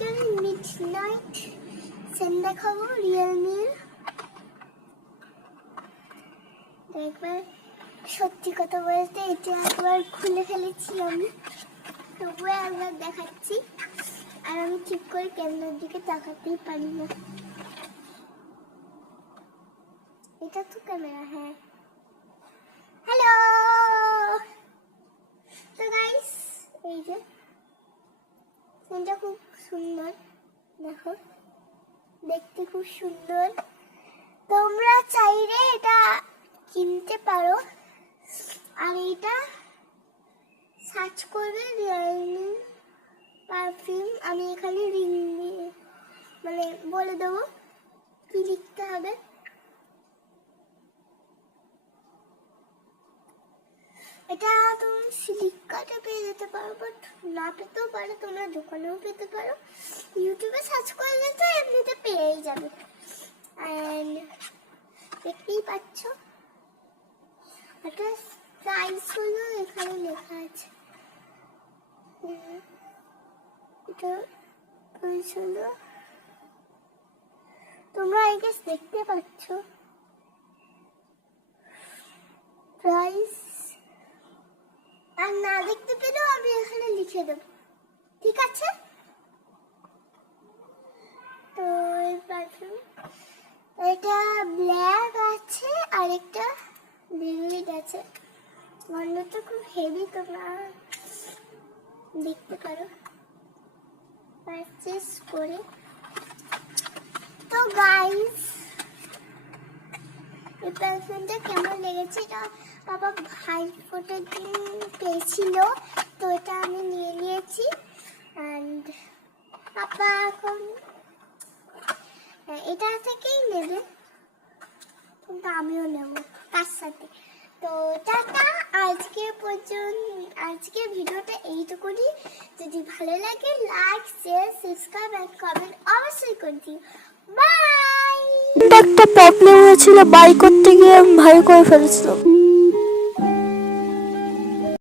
আজকে আমি mid night Sen দেখাবো রিয়েলমির। একবার সত্যি কথা বলতে এটা একবার খুলে ফেলেছি আমি, তবুও একবার দেখাচ্ছি। আর আমি ঠিক করে ক্যামেরার দিকে তাকাতেই পারি না। এটা তো ক্যামেরা, হ্যাঁ। হ্যালো, তো গাইস এই যে ফোনটা খুব সুন্দর, দেখো দেখতে খুব সুন্দর। তোমরা চাইলে এটা কিনতে পারো। আর এটা সার্চ করবে রিয়েলমি পারফিউম। আমি এখানে রিং দিয়ে মানে বলে দেবো কি লিখতে হবে। এটা তুমি ফ্লিপকার্টে পেয়ে যেতে পারো, বাট না পেতেও পারো, তোমরা দোকানেও পেতে পারো। ইউটিউবে সার্চ করলে তো এমনিতে পেয়েই যাবে। অ্যান্ড দেখতেই পাচ্ছ এটা প্রাইস হলো এখানে লেখা আছে। এটা প্রাইস হলো, তোমরা আই গেস দেখতে পাচ্ছ প্রাইস। আর না দেখতে পেলেও আমি এখানে লিখে দেবো, ঠিক আছে? তো এই পারফিউম এটা ব্ল্যাক আছে আর একটা লিকুইড আছে। গন্ধটা খুব হেভি, তোমরা দেখতে পারো পারচেস করে। তো গাইস এই পারফিউমটা কেমন লেগেছে? এটা বাবা ভাই ফোটার দিন পেয়েছিল, তো এটা আমি নিয়ে নিয়েছি। অ্যান্ড পাপা এখন এটা থেকেই নেবে, কিন্তু আমিও নেব তার সাথে। তো টাটা, আজকে ভিডিওটা এইটুকুনি। যদি ভালো লাগে like share subscribe and comment অবশ্যই করে দিও। বাই। একটা প্রবলেম হয়েছিল, বাই করতে গিয়ে আমি ভাই করে ফেলেছিলাম।